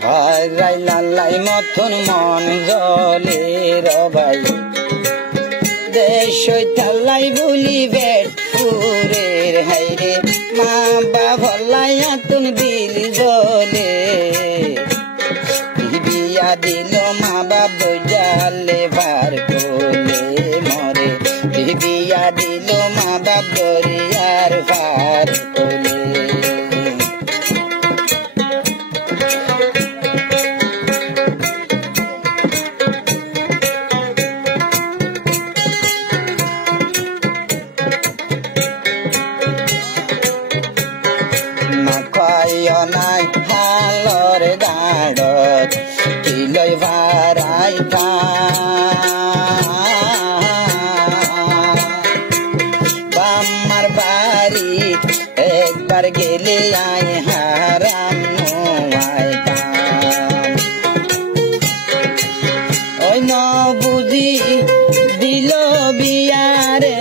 হারাই লালাই মতন মন জলে রবাই দেশ তালাই বলি বেট পুরের হাইরে মা বাবাই আতুন দিল জলে বিয়া দিল মা বাপ দইজালে বার কোলে মরে বিয়া দিল মা বাপ দরিয়ার বার কোলে নাই হালর গাড়ত কিলই ভারাই বাম্মার বাড়ি একবার গেলে আই হারাম ওই ন বুঝি দিল বিয়ারে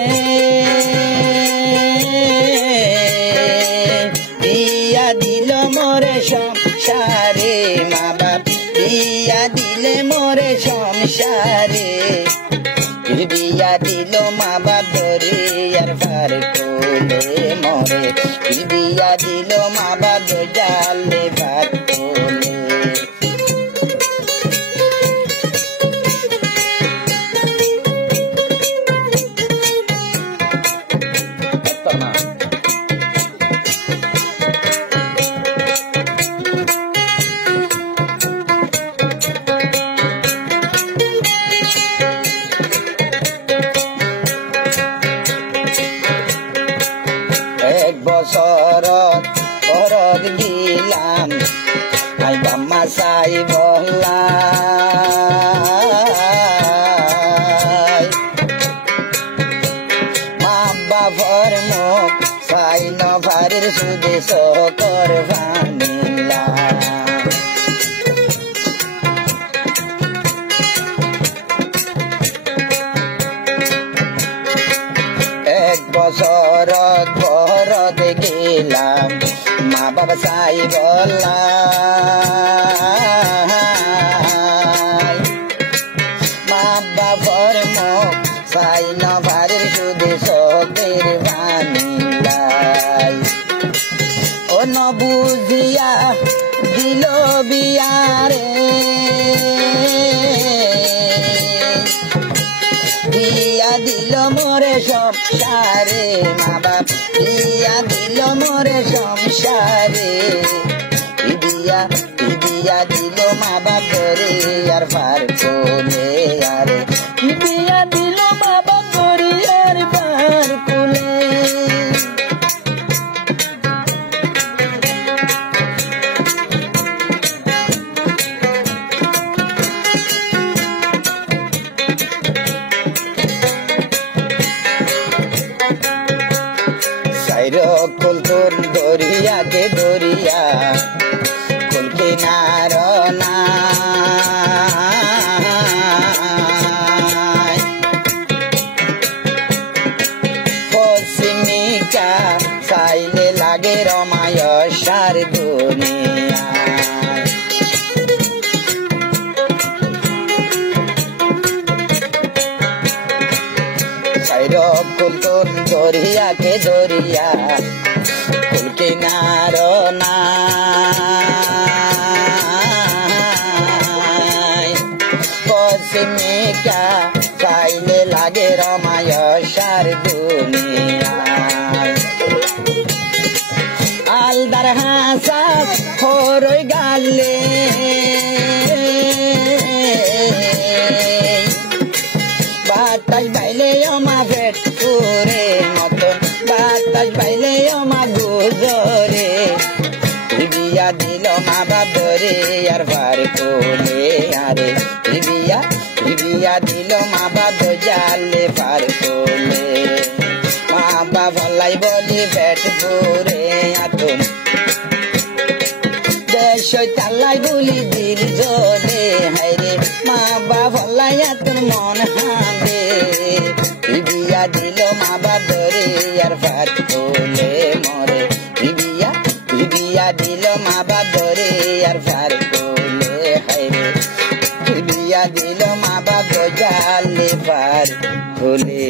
দিল মোরে সংসারে মা বাপ বিয়া দিলে মোরে সংসারে বিয়া দিল মা বাপ দরিয়ার পার কোলে মরে বিয়া দিল মা বাপ জালে ভাত কোলে বছর ঘরত গিলাম আই বাম্মা চাই বলাই মা বাবার মুখ চাই নভারের সুদে সকর ভানিলা এক বছর ঘরত গেলাম মা বাবা চাই বলাই মা বাবার মুখ চাই নভারের সুদে সকের ভানিলাই ও ন বুঝিয়া দিল বিয়ারে বিয়া দিল মোরে সংসারে মা বাপ বিয়া দিল মোরে সংসারে বিয়া দিল মা বাপ ধরে আর পার কোলে আরে বিয়া দিল মা বাপ ধরে আর পার কোলে কুল তোর দরিয়া কে দরিয়া কুল কিনার নাই পশ্চিমিকা চাইলে লাগে রমায় সার দুনিয়া কুল তোর দরিয়া কে দরিয়া কুল কিনার নাই পশ্চিমিকা চাইলে লাগে রমায় সার দুনিয়ায় আলদার হাসা হরই গালে বাতাস বাইলে আমা পেট পুরে মতন বাতাস বাইলে আমা গুজরে বিয়া দিল মা বাপ ধরে আর ভার কোলে আরে বিয়া দিল মা বাপ জালে ভার কোলে মা বাপ লাই বলি পেট পুরে আতুন দেশ তালাই বলি দিল জলে হাইরে মা বাপ লাই আতুন মন হাঁদে বিয়া দিল মা বাপ ধরে আর ভাত কোলে মরে বিয়া বিয়া দিল মা বাপ ধরে আর পার কোলে হাইরে বিয়া দিল মা বাপ জালে পার কোলে